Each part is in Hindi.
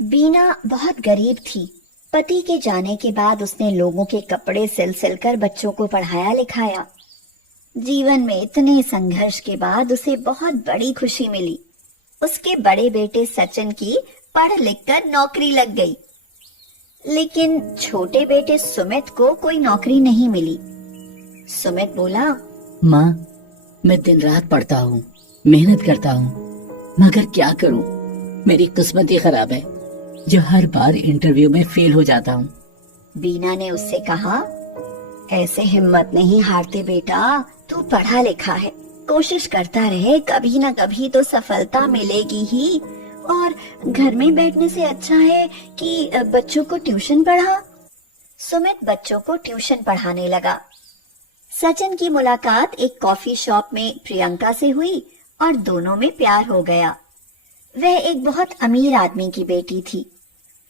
बीना बहुत गरीब थी। पति के जाने के बाद उसने लोगों के कपड़े सिल सिल कर बच्चों को पढ़ाया लिखाया। जीवन में इतने संघर्ष के बाद उसे बहुत बड़ी खुशी मिली। उसके बड़े बेटे सचिन की पढ़ लिख कर नौकरी लग गई, लेकिन छोटे बेटे सुमित को कोई नौकरी नहीं मिली। सुमित बोला, माँ, मैं दिन रात पढ़ता हूँ, मेहनत करता हूँ, मगर क्या करूँ, मेरी किस्मत ही खराब है जो हर बार इंटरव्यू में फेल हो जाता हूँ। बीना ने उससे कहा, ऐसे हिम्मत नहीं हारते बेटा, तू पढ़ा लिखा है, कोशिश करता रहे, कभी ना कभी तो सफलता मिलेगी ही। और घर में बैठने से अच्छा है कि बच्चों को ट्यूशन पढ़ा। सुमित बच्चों को ट्यूशन पढ़ाने लगा। सचिन की मुलाकात एक कॉफी शॉप में प्रियंका से हुई और दोनों में प्यार हो गया। वह एक बहुत अमीर आदमी की बेटी थी।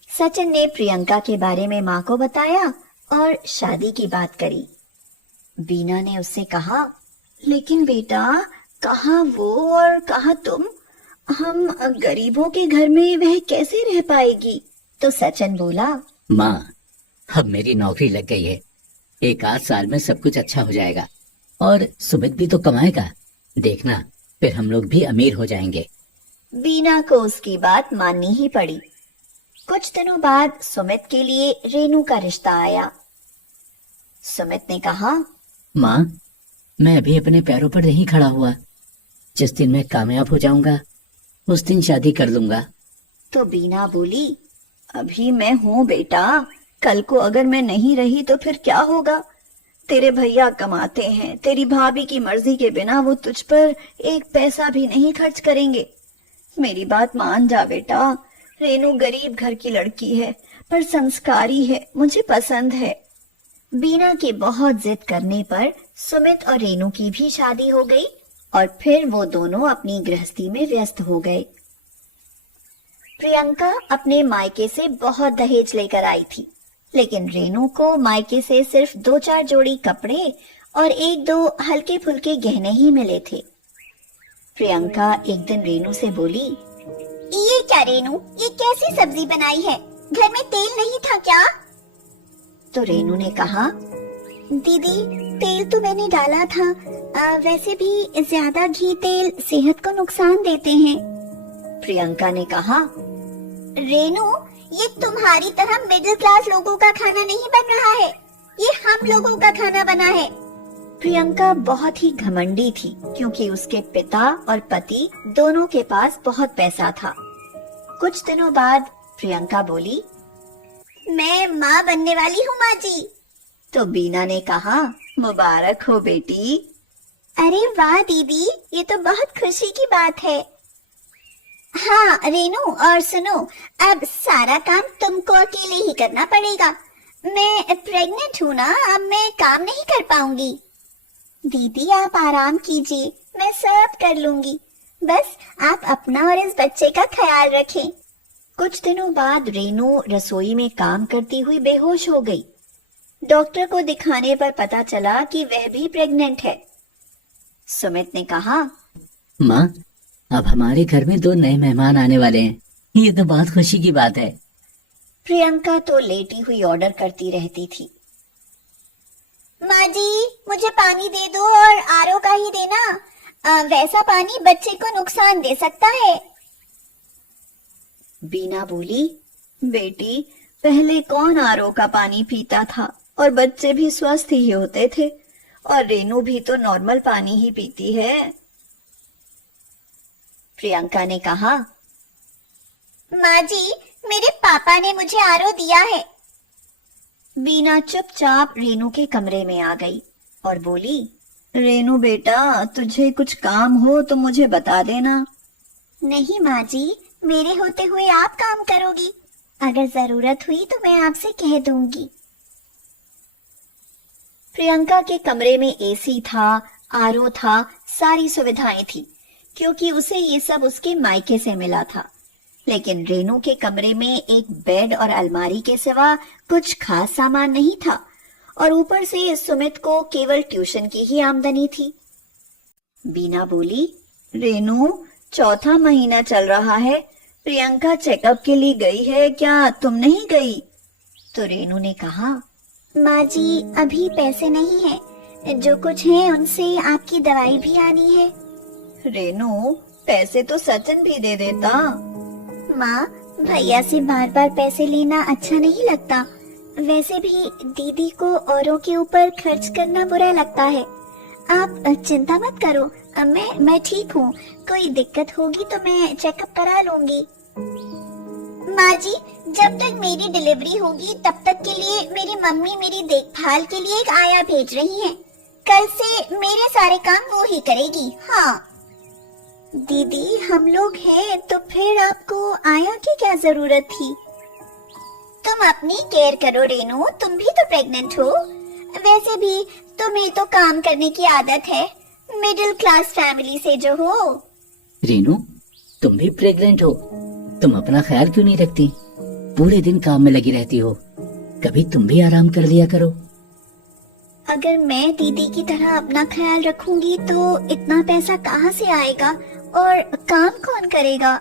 सचिन ने प्रियंका के बारे में माँ को बताया और शादी की बात करी। बीना ने उससे कहा, लेकिन बेटा, कहाँ वो और कहाँ तुम? हम गरीबों के घर में वह कैसे रह पाएगी? तो सचिन बोला, माँ, अब मेरी नौकरी लग गई है, एक आध साल में सब कुछ अच्छा हो जाएगा और सुमित भी तो कमाएगा, देखना फिर हम लोग भी अमीर हो जाएंगे। बीना को उसकी बात माननी ही पड़ी। कुछ दिनों बाद सुमित के लिए रेनू का रिश्ता आया। सुमित ने कहा, माँ, मैं अभी अपने पैरों पर नहीं खड़ा हुआ, जिस दिन मैं कामयाब हो जाऊंगा उस दिन शादी कर लूंगा। तो बीना बोली, अभी मैं हूँ बेटा, कल को अगर मैं नहीं रही तो फिर क्या होगा? तेरे भैया कमाते हैं, तेरी भाभी की मर्जी के बिना वो तुझ पर एक पैसा भी नहीं खर्च करेंगे। मेरी बात मान जा बेटा। रेनू गरीब घर की लड़की है पर संस्कारी है, मुझे पसंद है। बीना के बहुत जिद करने पर सुमित और रेनू की भी शादी हो गई और फिर वो दोनों अपनी गृहस्थी में व्यस्त हो गए। प्रियंका अपने मायके से बहुत दहेज लेकर आई थी, लेकिन रेनू को मायके से सिर्फ 2-4 जोड़ी कपड़े और 1-2 हल्के फुल्के गहने ही मिले थे। प्रियंका एक दिन रेनू से बोली, ये क्या रेनू, ये कैसी सब्जी बनाई है? घर में तेल नहीं था क्या? तो रेनू ने कहा, दीदी, तेल तो मैंने डाला था, वैसे भी ज्यादा घी तेल सेहत को नुकसान देते हैं। प्रियंका ने कहा, रेनू, ये तुम्हारी तरह मिडिल क्लास लोगों का खाना नहीं बन रहा है, ये हम लोगों का खाना बना है। प्रियंका बहुत ही घमंडी थी क्योंकि उसके पिता और पति दोनों के पास बहुत पैसा था। कुछ दिनों बाद प्रियंका बोली, मैं माँ बनने वाली हूँ माँ जी। तो बीना ने कहा, मुबारक हो बेटी। अरे वाह दीदी, ये तो बहुत खुशी की बात है। हाँ रेनू, और सुनो, अब सारा काम तुमको अकेले ही करना पड़ेगा। मैं प्रेग्नेंट हूँ ना, अब मैं काम नहीं कर पाऊंगी। दीदी आप आराम कीजिए, मैं सब कर लूंगी, बस आप अपना और इस बच्चे का ख्याल रखें। कुछ दिनों बाद रेनू रसोई में काम करती हुई बेहोश हो गई। डॉक्टर को दिखाने पर पता चला कि वह भी प्रेग्नेंट है। सुमित ने कहा, माँ, अब हमारे घर में 2 नए मेहमान आने वाले हैं, ये तो बहुत खुशी की बात है। प्रियंका तो लेटी हुई ऑर्डर करती रहती थी। माँ जी, मुझे पानी दे दो और आरओ का ही देना, वैसा पानी बच्चे को नुकसान दे सकता है। बीना बोली, बेटी, पहले कौन आरओ का पानी पीता था और बच्चे भी स्वस्थ ही होते थे, और रेनू भी तो नॉर्मल पानी ही पीती है। प्रियंका ने कहा, माँ जी, मेरे पापा ने मुझे आरओ दिया है। बीना चुपचाप रेनू के कमरे में आ गई और बोली, रेनू बेटा, तुझे कुछ काम हो तो मुझे बता देना। नहीं माँ जी, मेरे होते हुए आप काम करोगी, अगर जरूरत हुई तो मैं आपसे कह दूंगी। प्रियंका के कमरे में एसी था, आरओ था, सारी सुविधाएं थी, क्योंकि उसे ये सब उसके मायके से मिला था। लेकिन रेनू के कमरे में एक बेड और अलमारी के सिवा कुछ खास सामान नहीं था, और ऊपर से सुमित को केवल ट्यूशन की ही आमदनी थी। बीना बोली, रेनू, 4था महीना चल रहा है, प्रियंका चेकअप के लिए गई है क्या, तुम नहीं गई? तो रेनू ने कहा, माँ जी अभी पैसे नहीं है, जो कुछ है उनसे आपकी दवाई भी आनी है। रेनू, पैसे तो सचिन भी दे देता। माँ, भैया से बार बार पैसे लेना अच्छा नहीं लगता। वैसे भी दीदी को औरों के ऊपर खर्च करना बुरा लगता है। आप चिंता मत करो, मैं ठीक हूँ। कोई दिक्कत होगी तो मैं चेकअप करा लूंगी। माँ जी, जब तक मेरी डिलीवरी होगी तब तक के लिए मेरी मम्मी मेरी देखभाल के लिए एक आया भेज रही है। कल से मेरे सारे काम वो ही करेगी। हाँ दीदी, हम लोग हैं तो फिर आपको आया की क्या जरूरत थी? तुम अपनी केयर करो रेनू, तुम भी तो प्रेग्नेंट हो। वैसे भी तुम्हें तो काम करने की आदत है, मिडिल क्लास फैमिली से जो हो। रेनू, तुम भी प्रेग्नेंट हो, तुम अपना ख्याल क्यों नहीं रखती? पूरे दिन काम में लगी रहती हो, कभी तुम भी आराम कर लिया करो। अगर मैं दीदी की तरह अपना ख्याल रखूंगी तो इतना पैसा कहाँ से आएगा और काम कौन करेगा?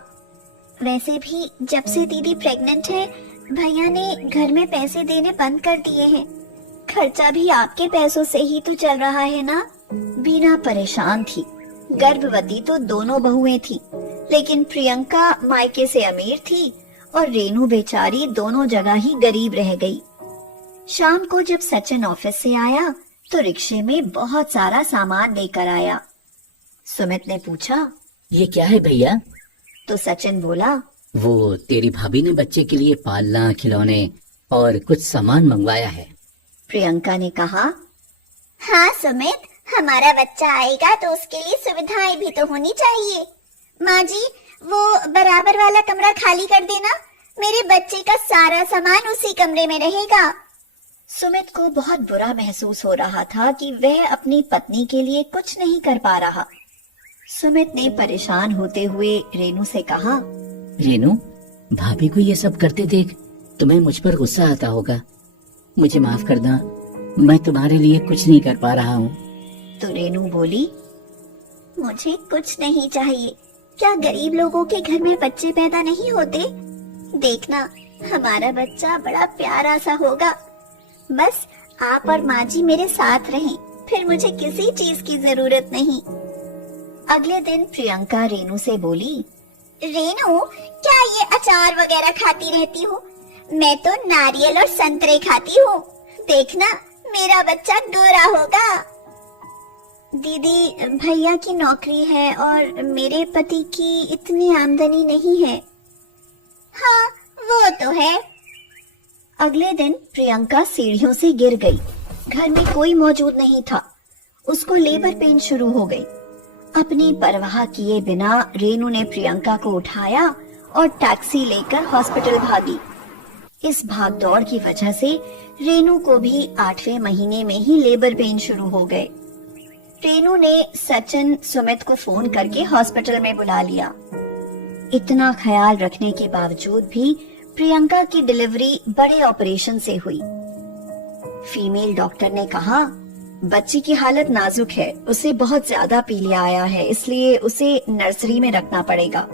वैसे भी जब से दीदी प्रेग्नेंट है, भैया ने घर में पैसे देने बंद कर दिए हैं। खर्चा भी आपके पैसों से ही तो चल रहा है ना। बीना परेशान थी। गर्भवती तो दोनों बहुएं थी, लेकिन प्रियंका मायके से अमीर थी और रेनू बेचारी दोनों जगह ही गरीब रह गई। शाम को जब सचिन ऑफिस से आया तो रिक्शे में बहुत सारा सामान लेकर आया। सुमित ने पूछा, ये क्या है भैया? तो सचिन बोला, वो तेरी भाभी ने बच्चे के लिए पालना, खिलौने और कुछ सामान मंगवाया है। प्रियंका ने कहा, हाँ सुमित, हमारा बच्चा आएगा तो उसके लिए सुविधाएं भी तो होनी चाहिए। माँ जी, वो बराबर वाला कमरा खाली कर देना, मेरे बच्चे का सारा सामान उसी कमरे में रहेगा। सुमित को बहुत बुरा महसूस हो रहा था कि वह अपनी पत्नी के लिए कुछ नहीं कर पा रहा। सुमित ने परेशान होते हुए रेनू से कहा, रेनू, भाभी को ये सब करते देख तुम्हें मुझ पर गुस्सा आता होगा। मुझे माफ करना, मैं तुम्हारे लिए कुछ नहीं कर पा रहा हूँ। तो रेनू बोली, मुझे कुछ नहीं चाहिए। क्या गरीब लोगों के घर में बच्चे पैदा नहीं होते? देखना, हमारा बच्चा बड़ा प्यारा सा होगा। बस आप और माँ जी मेरे साथ रहें, फिर मुझे किसी चीज की जरूरत नहीं। अगले दिन प्रियंका रेनू से बोली, रेनू, क्या ये अचार वगैरह खाती रहती हो? मैं तो नारियल और संतरे खाती हूँ। देखना, मेरा बच्चा गोरा होगा। दीदी, भैया की नौकरी है और मेरे पति की इतनी आमदनी नहीं है। हाँ, वो तो है। अगले दिन प्रियंका सीढ़ियों से गिर गई। घर में कोई मौजूद नहीं था। उसको लेबर पेन शुरू हो गई। अपनी परवाह किए बिना रेनू ने प्रियंका को उठाया और टैक्सी लेकर हॉस्पिटल भागी। इस भागदौड़ की वजह से रेनू को भी 8वें महीने में ही लेबर पेन शुरू हो गए। रेनू ने सचिन, सुमित को फोन करके हॉस्पिटल में बुला लिया। इतना ख्याल रखने के बावजूद भी प्रियंका की डिलीवरी बड़े ऑपरेशन से हुई। फीमेल डॉक्टर ने कहा, बच्ची की हालत नाजुक है, उसे बहुत ज्यादा पीलिया आया है, इसलिए उसे नर्सरी में रखना पड़ेगा।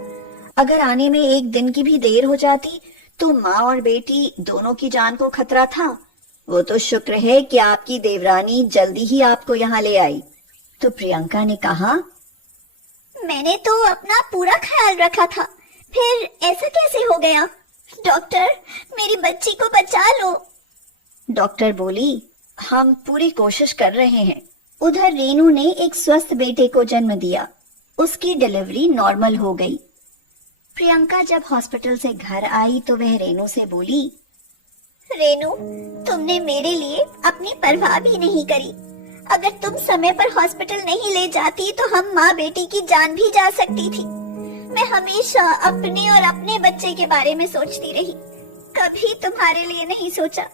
अगर आने में 1 दिन की भी देर हो जाती तो माँ और बेटी दोनों की जान को खतरा था। वो तो शुक्र है कि आपकी देवरानी जल्दी ही आपको यहाँ ले आई। तो प्रियंका ने कहा, मैंने तो अपना पूरा ख्याल रखा था, फिर ऐसा कैसे हो गया? डॉक्टर, मेरी बच्ची को बचा लो। डॉक्टर बोली, हम पूरी कोशिश कर रहे हैं। उधर रेनू ने एक स्वस्थ बेटे को जन्म दिया। उसकी डिलीवरी नॉर्मल हो गई। प्रियंका जब हॉस्पिटल से घर आई तो वह रेनू से बोली, रेनू, तुमने मेरे लिए अपनी परवाह भी नहीं करी। अगर तुम समय पर हॉस्पिटल नहीं ले जाती तो हम माँ बेटी की जान भी जा सकती थी। मैं हमेशा अपने और अपने बच्चे के बारे में सोचती रही, कभी तुम्हारे लिए नहीं सोचा।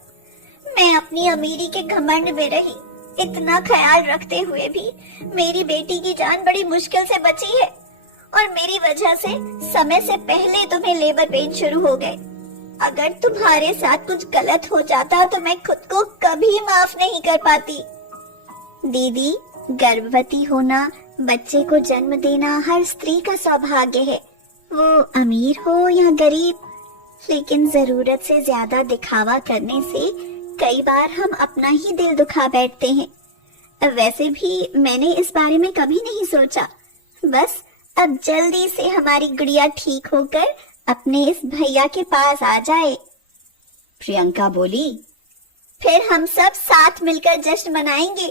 मैं अपनी अमीरी के घमंड में रही। इतना ख्याल रखते हुए भी मेरी बेटी की जान बड़ी मुश्किल से बची है और मेरी वजह से समय से पहले तुम्हें लेबर पेन शुरू हो गए। अगर तुम्हारे साथ कुछ गलत हो जाता तो मैं खुद को कभी माफ नहीं कर पाती। दीदी, गर्भवती होना, बच्चे को जन्म देना हर स्त्री का सौभाग्य है, वो अमीर हो या गरीब, लेकिन जरूरत से ज्यादा दिखावा करने से कई बार हम अपना ही दिल दुखा बैठते हैं। वैसे भी मैंने इस बारे में कभी नहीं सोचा। बस अब जल्दी से हमारी गुड़िया ठीक होकर अपने इस भैया के पास आ जाए। प्रियंका बोली, फिर हम सब साथ मिलकर जश्न मनाएंगे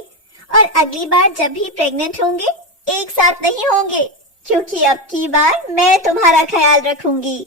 और अगली बार जब भी प्रेग्नेंट होंगे एक साथ नहीं होंगे, क्योंकि अब की बार मैं तुम्हारा ख्याल रखूंगी।